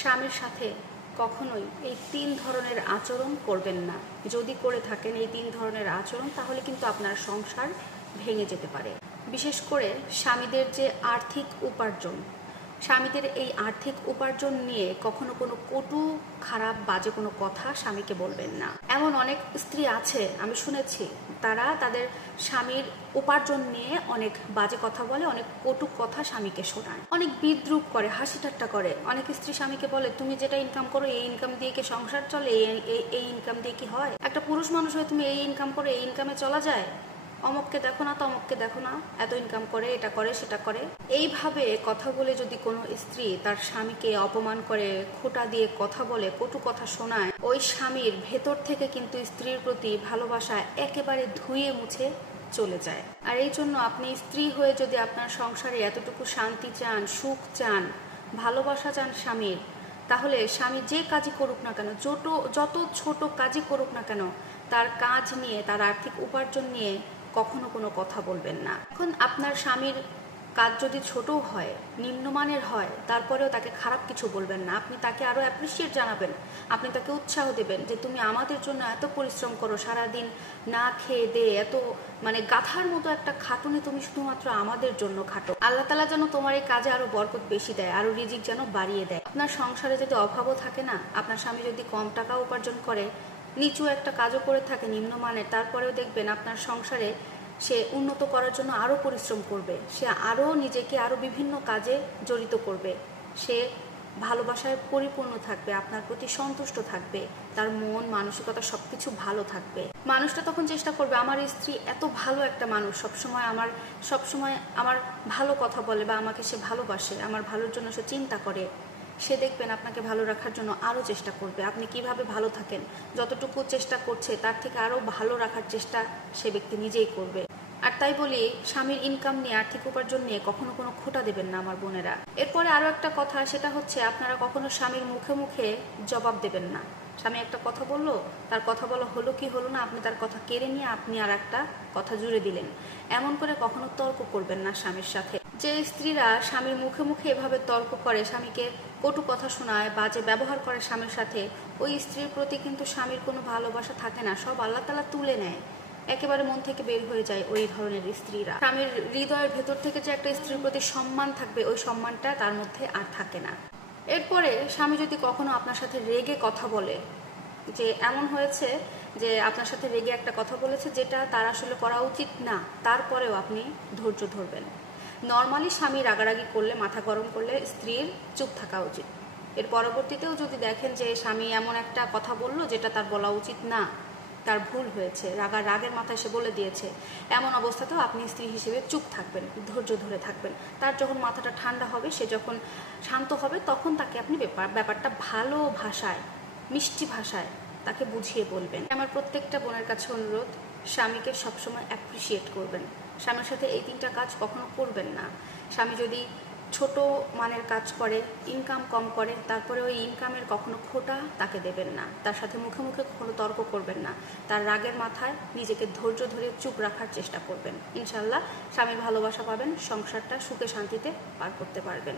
স্বামীর সাথে কখনোই এই ৩ ধরনের আচরণ করবেন না। যদি করে থাকেন এই ৩ ধরনের আচরণ, তাহলে কিন্তু আপনার সংসার ভেঙে যেতে পারে। বিশেষ করে স্বামীদের যে আর্থিক উপার্জন, স্বামীদের এই আর্থিক উপার্জন নিয়ে কখনো কোনো কটু, খারাপ, বাজে কোনো কথা স্বামীকে বলবেন না। এমন অনেক স্ত্রী আছে, আমি শুনেছি, তারা তাদের স্বামীর উপার্জন নিয়ে অনেক বাজে কথা বলে, অনেক কটু কথা স্বামীকে শোনায়, অনেক বিদ্রূপ করে, হাসি ঠাট্টা করে। অনেক স্ত্রী স্বামীকে বলে, তুমি যেটা ইনকাম করো এই ইনকাম দিয়ে কি সংসার চলে? এই ইনকাম দিয়ে কি হয়? একটা পুরুষ মানুষ হয়ে তুমি এই ইনকাম করে এই ইনকামে চলা যায়? অমককে দেখো না, তমককে দেখো না, এত ইনকাম করে, এটা করে, সেটা করে। এইভাবে কথা বলে যদি কোনো স্ত্রী তার স্বামীকে অপমান করে, খোঁটা দিয়ে কথা বলে, কটু কথা শোনায়, ওই স্বামীর ভেতর থেকে কিন্তু স্ত্রীর প্রতি ভালোবাসা একেবারে ধুয়ে মুছে চলে যায়। আর এই জন্য আপনি স্ত্রী হয়ে যদি আপনার সংসারে এতটুকু শান্তি চান, সুখ চান, ভালোবাসা চান স্বামীর, তাহলে স্বামী যে কাজই করুক না কেন, যত ছোট কাজই করুক না কেন, তার কাজ নিয়ে, তার আর্থিক উপার্জন নিয়ে কখনো কোনো কথা বলবেন না। এখন আপনার স্বামীর কাজ যদি ছোট হয়, নিম্নমানের হয়, তারপরেও তাকে খারাপ কিছু বলবেন না। আপনি তাকে আরো অ্যাপ্রিসিয়েট জানাবেন, আপনি তাকে উৎসাহ দেবেন যে তুমি আমাদের জন্য এত পরিশ্রম করো, সারাদিন না খেয়ে দে, এত গাধার মতো একটা খাটুনি তুমি শুধুমাত্র আমাদের জন্য খাটো। আল্লাহ তাআলা যেন তোমার এই কাজে আরো বরকত বেশি দেয়, আরো রিজিক যেন বাড়িয়ে দেয়। আপনার সংসারে যদি অভাবও থাকে না, আপনার স্বামী যদি কম টাকা উপার্জন করে, নিচু একটা কাজও করে থাকে নিম্নমানের, তারপরেও দেখবেন আপনার সংসারে সে উন্নত করার জন্য আরো পরিশ্রম করবে, সে আরো নিজেকে আরো বিভিন্ন কাজে জড়িত করবে, সে ভালোবাসায় পরিপূর্ণ থাকবে, আপনার প্রতি সন্তুষ্ট থাকবে, তার মন মানসিকতা সবকিছু ভালো থাকবে। মানুষটা তখন চেষ্টা করবে, আমার স্ত্রী এত ভালো একটা মানুষ, সবসময় আমার ভালো কথা বলে, বা আমাকে সে ভালোবাসে, আমার ভালোর জন্য সে চিন্তা করে। সে দেখবেন আপনাকে ভালো রাখার জন্য আরো চেষ্টা করবে। আপনি কিভাবে ভালো থাকেন, যতটুকু চেষ্টা করছে তার থেকে আরো ভালো রাখার চেষ্টা সে ব্যক্তি নিজেই করবে। আর তাই বলি, স্বামীর ইনকাম নিয়ে, আর্থিক উপার্জন নিয়ে কখনো কোনো খোঁটা দেবেন না আমার বোনেরা। এরপরে আরো একটা কথা, সেটা হচ্ছে আপনারা কখনো স্বামীর মুখে মুখে জবাব দেবেন না। স্বামী একটা কথা বললো, তার কথা বলা হলো কি হলো না, আপনি তার কথা কেড়ে নিয়ে আপনি আর একটা কথা জুড়ে দিলেন। এমন করে কখনো তর্ক করবেন না স্বামীর সাথে। যে স্ত্রীরা স্বামীর মুখে মুখে এভাবে তর্ক করে, স্বামীকে কটু কথা শোনায়, বাজে ব্যবহার করে স্বামীর সাথে, ওই স্ত্রীর প্রতি কিন্তু স্বামীর কোনো ভালোবাসা থাকে না, সব আল্লাহ তাআলা তুলে নেয়, একেবারে মন থেকে বের হয়ে যায় ওই ধরনের স্ত্রীরা। স্বামীর হৃদয়ের ভেতর থেকে যে একটা স্ত্রীর প্রতি সম্মান থাকবে, ওই সম্মানটা তার মধ্যে আর থাকে না। এরপরে স্বামী যদি কখনো আপনার সাথে রেগে কথা বলে, যে এমন হয়েছে যে আপনার সাথে রেগে একটা কথা বলেছে যেটা তার আসলে করা উচিত না, তারপরেও আপনি ধৈর্য ধরবেন। নর্মালি স্বামী রাগারাগি করলে, মাথা গরম করলে স্ত্রীর চুপ থাকা উচিত। এর পরবর্তীতেও যদি দেখেন যে স্বামী এমন একটা কথা বললো যেটা তার বলা উচিত না, তার ভুল হয়েছে, রাগের মাথায় সে বলে দিয়েছে, এমন অবস্থাতেও আপনি স্ত্রী হিসেবে চুপ থাকবেন, ধৈর্য ধরে থাকবেন। তার যখন মাথাটা ঠান্ডা হবে, সে যখন শান্ত হবে, তখন তাকে আপনি ব্যাপারটা ভালো ভাষায়, মিষ্টি ভাষায় তাকে বুঝিয়ে বলবেন। আমার প্রত্যেকটা বোনের কাছে অনুরোধ, স্বামীকে সবসময় অ্যাপ্রিসিয়েট করবেন। স্বামীর সাথে এই 3টা কাজ কখনো করবেন না। স্বামী যদি ছোট মানের কাজ করে, ইনকাম কম করে, তারপরে ওই ইনকামের কখনো খোটা তাকে দেবেন না। তার সাথে মুখে মুখে কখনো তর্ক করবেন না। তার রাগের মাথায় নিজেকে ধৈর্য ধরে চুপ রাখার চেষ্টা করবেন। ইনশাল্লাহ স্বামীর ভালোবাসা পাবেন, সংসারটা সুখে শান্তিতে পার করতে পারবেন।